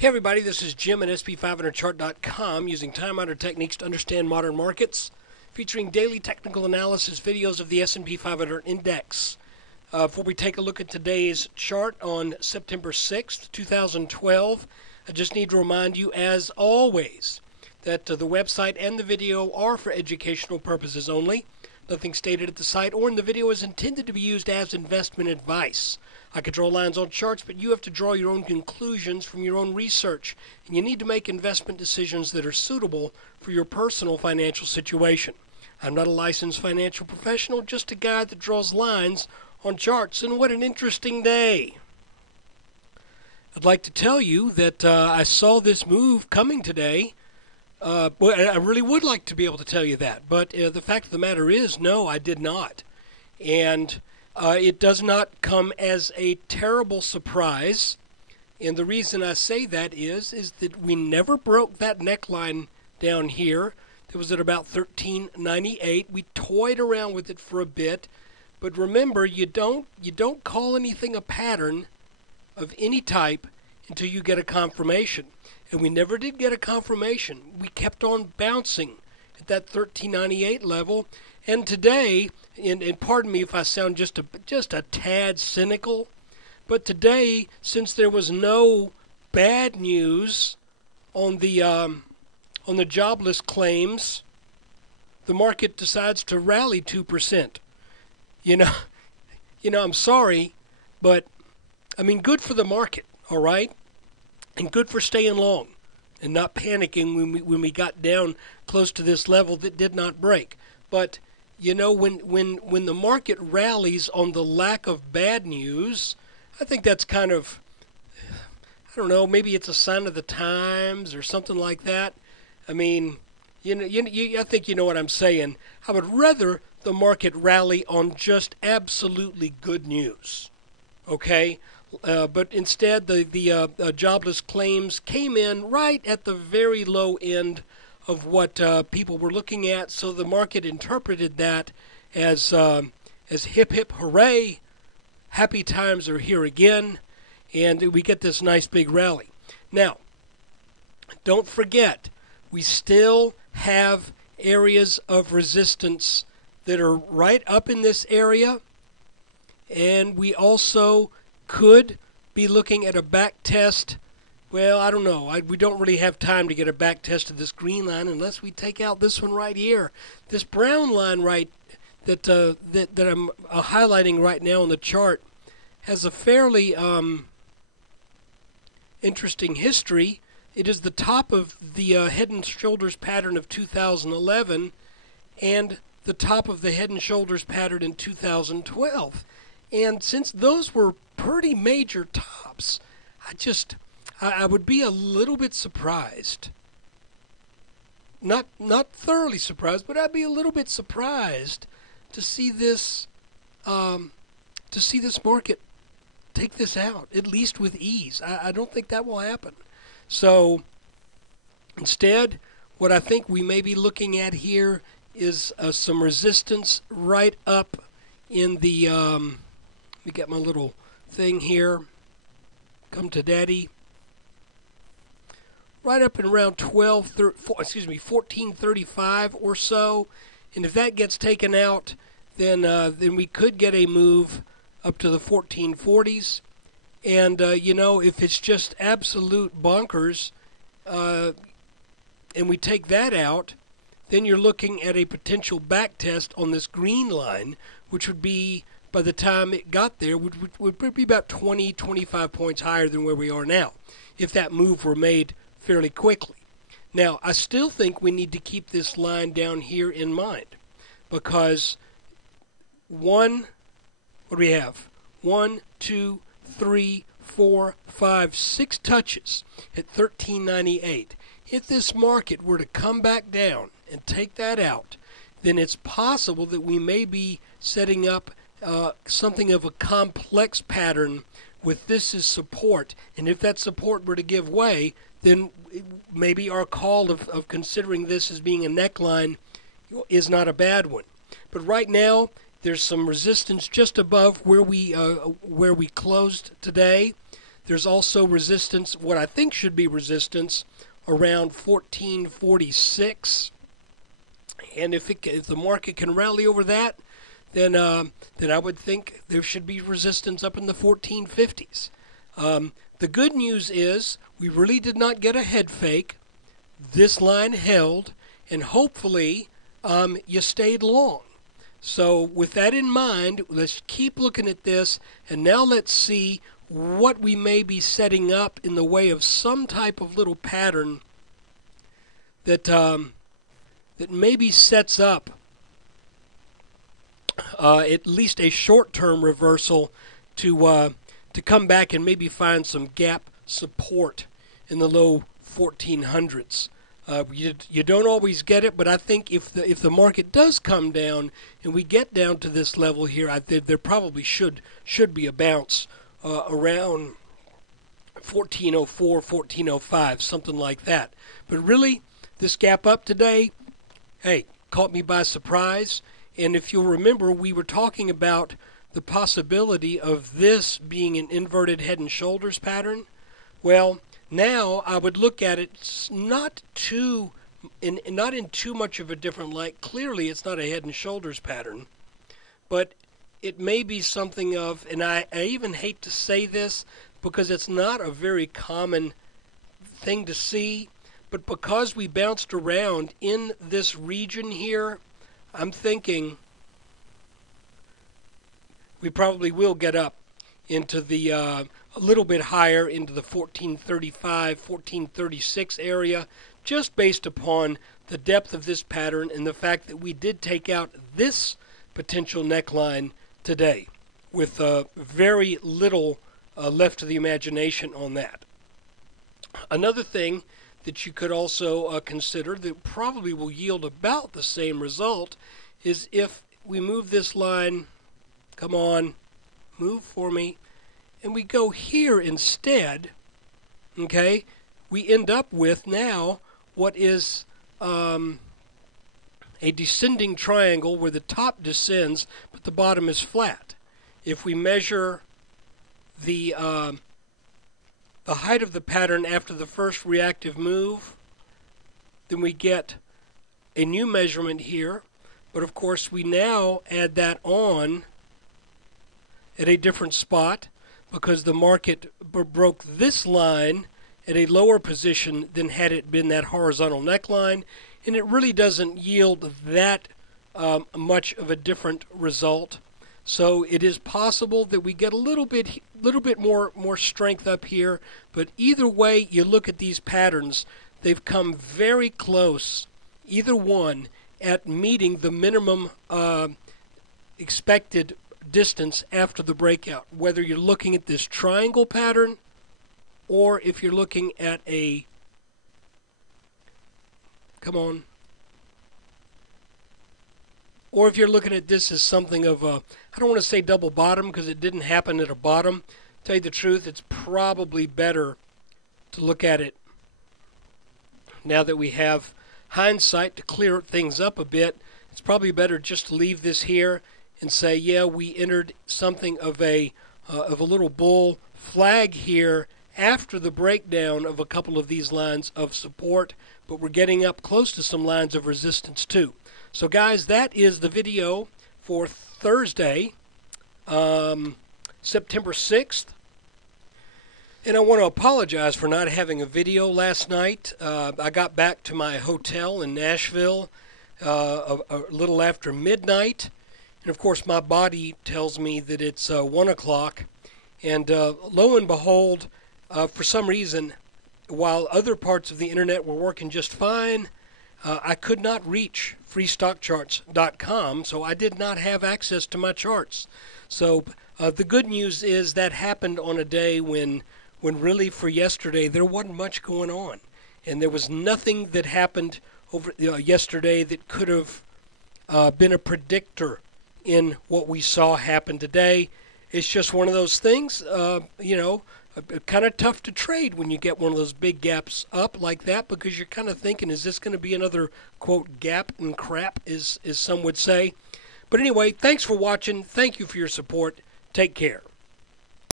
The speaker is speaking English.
Hey everybody, this is Jim at SP500chart.com using time-honored techniques to understand modern markets, featuring daily technical analysis videos of the S&P 500 index. Before we take a look at today's chart on September 6th, 2012, I just need to remind you, as always, that the website and the video are for educational purposes only. Nothing stated at the site or in the video is intended to be used as investment advice. I can draw lines on charts, but you have to draw your own conclusions from your own research, and you need to make investment decisions that are suitable for your personal financial situation. I'm not a licensed financial professional, just a guy that draws lines on charts, and what an interesting day. I'd like to tell you that I saw this move coming today. Well, I really would like to be able to tell you that, but the fact of the matter is, no, I did not. And it does not come as a terrible surprise, and the reason I say that is that we never broke that neckline down here. It was at about 1398. We toyed around with it for a bit, but remember, you don't call anything a pattern of any type until you get a confirmation. And we never did get a confirmation. We kept on bouncing at that 1398 level. And today, and pardon me if I sound just a tad cynical, but today, since there was no bad news on the jobless claims, the market decides to rally 2%. You know, I'm sorry, but I mean, good for the market, all right? And good for staying long and not panicking when we got down close to this level that did not break. But you know, when the market rallies on the lack of bad news, I think that's kind of, I don't know, maybe it's a sign of the times or something like that. I mean, I think you know what I'm saying. I would rather the market rally on just absolutely good news, okay? But instead, the jobless claims came in right at the very low end of what people were looking at, so the market interpreted that as hip hip hooray, happy times are here again, and we get this nice big rally. Now, don't forget, we still have areas of resistance that are right up in this area, and we also could be looking at a back test. Well, I don't know. We don't really have time to get a back test of this green line unless we take out this one right here. This brown line right that I'm highlighting right now on the chart has a fairly interesting history. It is the top of the head and shoulders pattern of 2011 and the top of the head and shoulders pattern in 2012. And since those were pretty major tops, I would be a little bit surprised. Not thoroughly surprised, but I'd be a little bit surprised to see this market take this out, at least with ease. I don't think that will happen. So instead, what I think we may be looking at here is some resistance right up in the. Let me get my little thing here. Come to daddy. Right up in around 1435 or so, and if that gets taken out, then we could get a move up to the 1440s. And if it's just absolute bonkers, and we take that out, then you're looking at a potential back test on this green line, which would be, by the time it got there, would be about 25 points higher than where we are now, if that move were made fairly quickly. Now, I still think we need to keep this line down here in mind, because what do we have? 1, 2, 3, 4, 5, 6 touches at 1398. If this market were to come back down and take that out, then it's possible that we may be setting up something of a complex pattern with this as support. And if that support were to give way, then maybe our call of considering this as being a neckline is not a bad one. But right now, there's some resistance just above where we closed today. There's also resistance, what I think should be resistance, around 1446. And if the market can rally over that, then I would think there should be resistance up in the 1450s. The good news is we really did not get a head fake. This line held, and hopefully you stayed long. So with that in mind, let's keep looking at this, and now let's see what we may be setting up in the way of some type of little pattern that that maybe sets up at least a short-term reversal to come back and maybe find some gap support in the low 1400s. You don't always get it, but I think if the market does come down and we get down to this level here, there probably should be a bounce around 1404, 1405, something like that. But really, this gap up today, hey, caught me by surprise. And if you'll remember, we were talking about the possibility of this being an inverted head and shoulders pattern. Well, now I would look at it not in too much of a different light. Clearly, it's not a head and shoulders pattern, but it may be something of, and I even hate to say this because it's not a very common thing to see, but because we bounced around in this region here, I'm thinking we probably will get up into the a little bit higher into the 1435, 1436 area, just based upon the depth of this pattern and the fact that we did take out this potential neckline today with very little left to the imagination on that. Another thing that you could also consider that probably will yield about the same result is if we move this line, come on, move for me, and we go here instead, okay, we end up with now what is a descending triangle where the top descends but the bottom is flat. If we measure the height of the pattern after the first reactive move, then we get a new measurement here, but of course we now add that on at a different spot because the market broke this line at a lower position than had it been that horizontal neckline, and it really doesn't yield that much of a different result. So it is possible that we get a little bit more strength up here, but either way you look at these patterns, they've come very close, either one, at meeting the minimum expected distance after the breakout, whether you're looking at this triangle pattern or if you're looking at a, come on, or if you're looking at this as something of a, I don't want to say double bottom because it didn't happen at a bottom. To tell you the truth, it's probably better to look at it now that we have hindsight to clear things up a bit. It's probably better just to leave this here and say, yeah, we entered something of a little bull flag here after the breakdown of a couple of these lines of support, but we're getting up close to some lines of resistance too. So guys, that is the video for Thursday, September 6th. And I want to apologize for not having a video last night. I got back to my hotel in Nashville a little after midnight. And of course, my body tells me that it's 1 o'clock. And lo and behold, for some reason, while other parts of the internet were working just fine, I could not reach freestockcharts.com, so I did not have access to my charts. So the good news is that happened on a day when really for yesterday there wasn't much going on. And there was nothing that happened over yesterday that could have been a predictor in what we saw happen today. It's just one of those things, kind of tough to trade when you get one of those big gaps up like that because you're kind of thinking, is this going to be another, quote, gap and crap, as some would say. But anyway, thanks for watching. Thank you for your support. Take care.